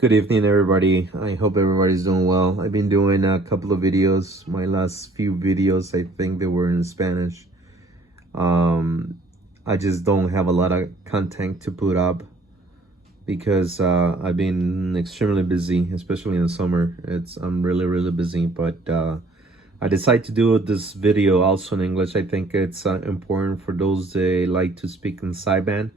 Good evening, everybody. I hope everybody's doing well. I've been doing a couple of videos. My last few videos, I think they were in Spanish. I just don't have a lot of content to put up because I've been extremely busy, especially in the summer. I'm really busy, but I decided to do this video also in English. I think it's important for those that like to speak in Sideband,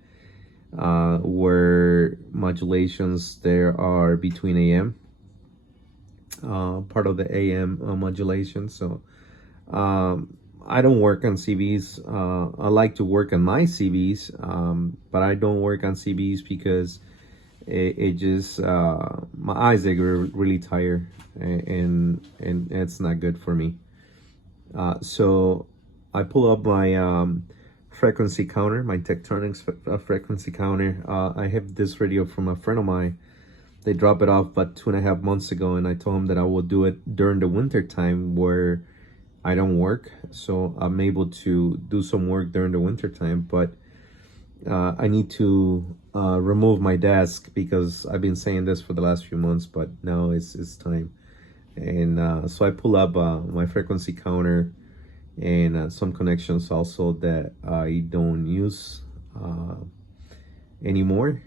where modulations there are between AM, part of the AM modulation. So I don't work on CBs. I like to work on my CBs, but I don't work on CBs because it just my eyes, they get really tired, and it's not good for me. So I pull up my frequency counter, my Tektronix frequency counter. I have this radio from a friend of mine. They dropped it off about 2.5 months ago, and I told him that I will do it during the winter time where I don't work, so I'm able to do some work during the winter time. But I need to remove my desk because I've been saying this for the last few months, but now it's time. And so I pull up my frequency counter and some connections also that I don't use anymore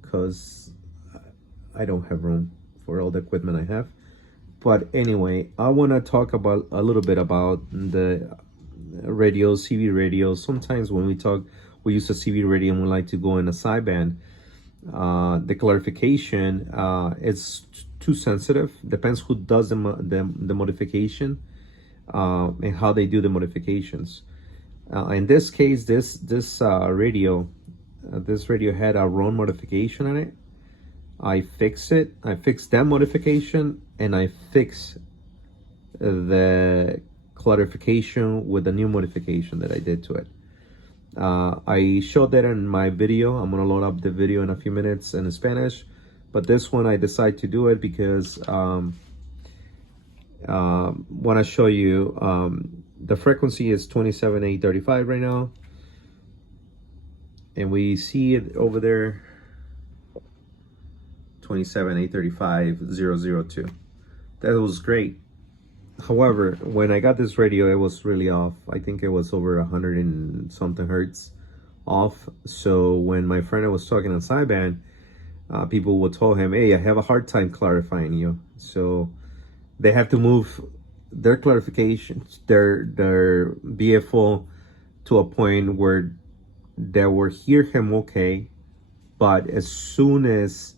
because I don't have room for all the equipment I have. But anyway, I want to talk about a little bit about the radio, CB radio. Sometimes when we use a CB radio and we like to go in a sideband. The clarification is too sensitive. Depends who does the modification and how they do the modifications. In this case, this radio had a wrong modification on it. I fixed it. I fixed that modification, and I fixed the clarification with the new modification that I did to it. I showed that in my video. I'm gonna load up the video in a few minutes in Spanish, but this one I decided to do it because want to show you the frequency is 27,835 right now, and we see it over there, 27,835,002. That was great. However, when I got this radio, it was really off. I think it was over 100 and something hertz off. So when my friend was talking on sideband, people would tell him, hey, I have a hard time clarifying you. So they have to move their clarifications, their BFO, to a point where they will hear him okay, but as soon as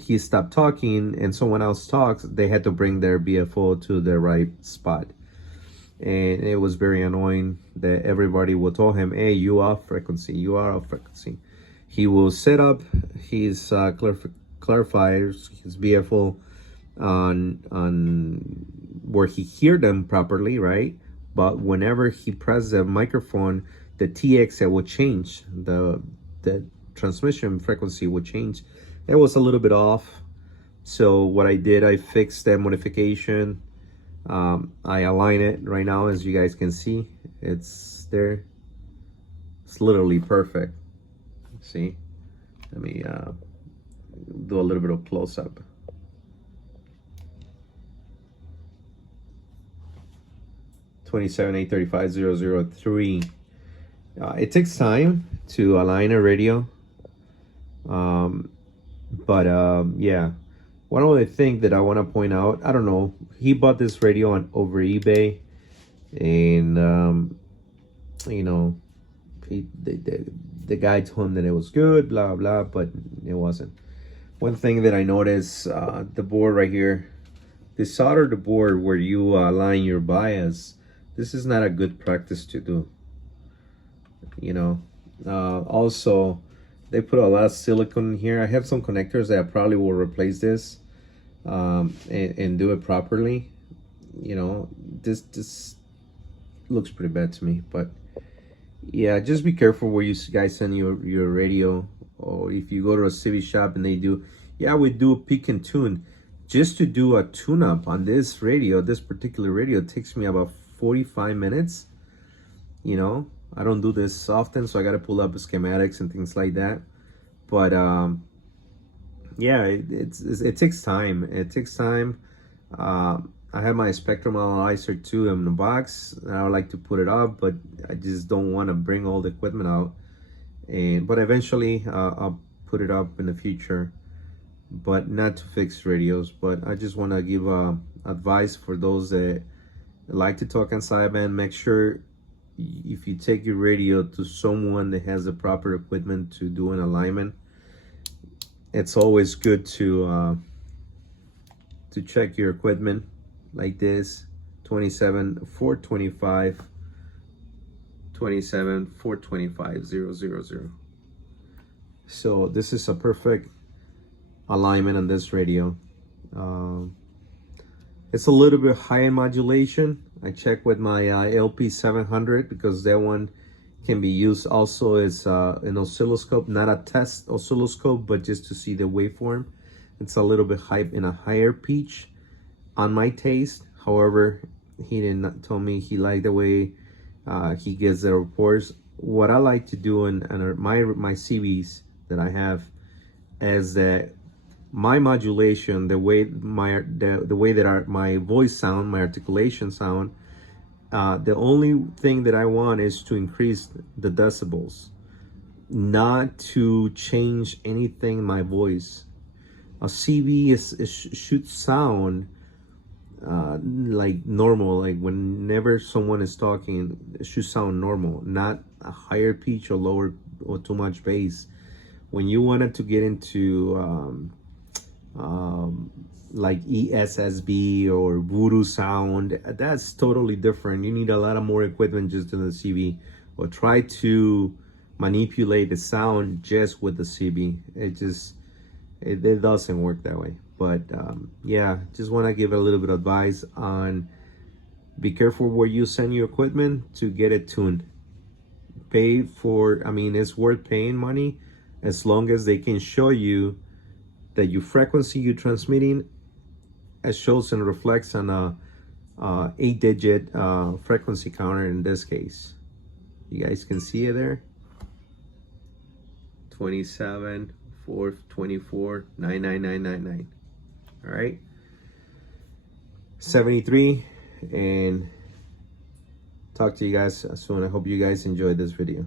he stopped talking and someone else talks, they had to bring their BFO to the right spot. And it was very annoying that everybody would tell him, hey, you are off frequency, you are off frequency. He will set up his clarifiers, his BFO on where he hear them properly, right? But whenever he presses the microphone, the TX, it will change, the transmission frequency would change. It was a little bit off. So what I did, I fixed that modification. I align it right now, as you guys can see. It's there. It's literally perfect. See? Let me do a little bit of close-up. (27,835,003). It takes time to align a radio. But yeah, one other thing that I want to point out, I don't know, he bought this radio over eBay, and you know, the guy told him that it was good, blah blah, but it wasn't. One thing that I noticed, the board right here, they solder the board where you align your bias. This is not a good practice to do, you know. Also, they put a lot of silicone here. I have some connectors that I probably will replace this and do it properly. You know, this looks pretty bad to me, but yeah, just be careful where you guys send your radio, or if you go to a CB shop and they do, yeah, we do a pick and tune. Just to do a tune-up on this radio, this particular radio, takes me about 45 minutes, you know. I don't do this often, so I got to pull up schematics and things like that. But yeah, it takes time. It takes time. I have my spectrum analyzer too in the box, and I would like to put it up, but I just don't want to bring all the equipment out. But eventually, I'll put it up in the future, but not to fix radios. But I just want to give advice for those that like to talk on sideband. Make sure if you take your radio to someone that has the proper equipment to do an alignment, it's always good to check your equipment like this. 27 425 27 425 000. So this is a perfect alignment on this radio. It's a little bit high in modulation. I checked with my LP 700 because that one can be used also as an oscilloscope, not a test oscilloscope, but just to see the waveform. It's a little bit high in a higher pitch on my taste. However, he didn't tell me he liked the way he gets the reports. What I like to do in my CVs that I have is that my modulation, the way that my voice sound, my articulation sound, the only thing that I want is to increase the decibels, not to change anything in my voice. A CV should sound like normal, like whenever someone is talking, it should sound normal, not a higher pitch or lower or too much bass. When you wanted to get into like ESSB or voodoo sound, that's totally different. You need a lot of more equipment just in the CV, or try to manipulate the sound just with the CV. It doesn't work that way. But yeah, just want to give a little bit of advice on be careful where you send your equipment to get it tuned. Pay for, I mean, it's worth paying money as long as they can show you that your frequency you're transmitting it shows and reflects on a 8-digit frequency counter. In this case, you guys can see it there, 27 424 99999. All right, 73, and talk to you guys soon. I hope you guys enjoyed this video.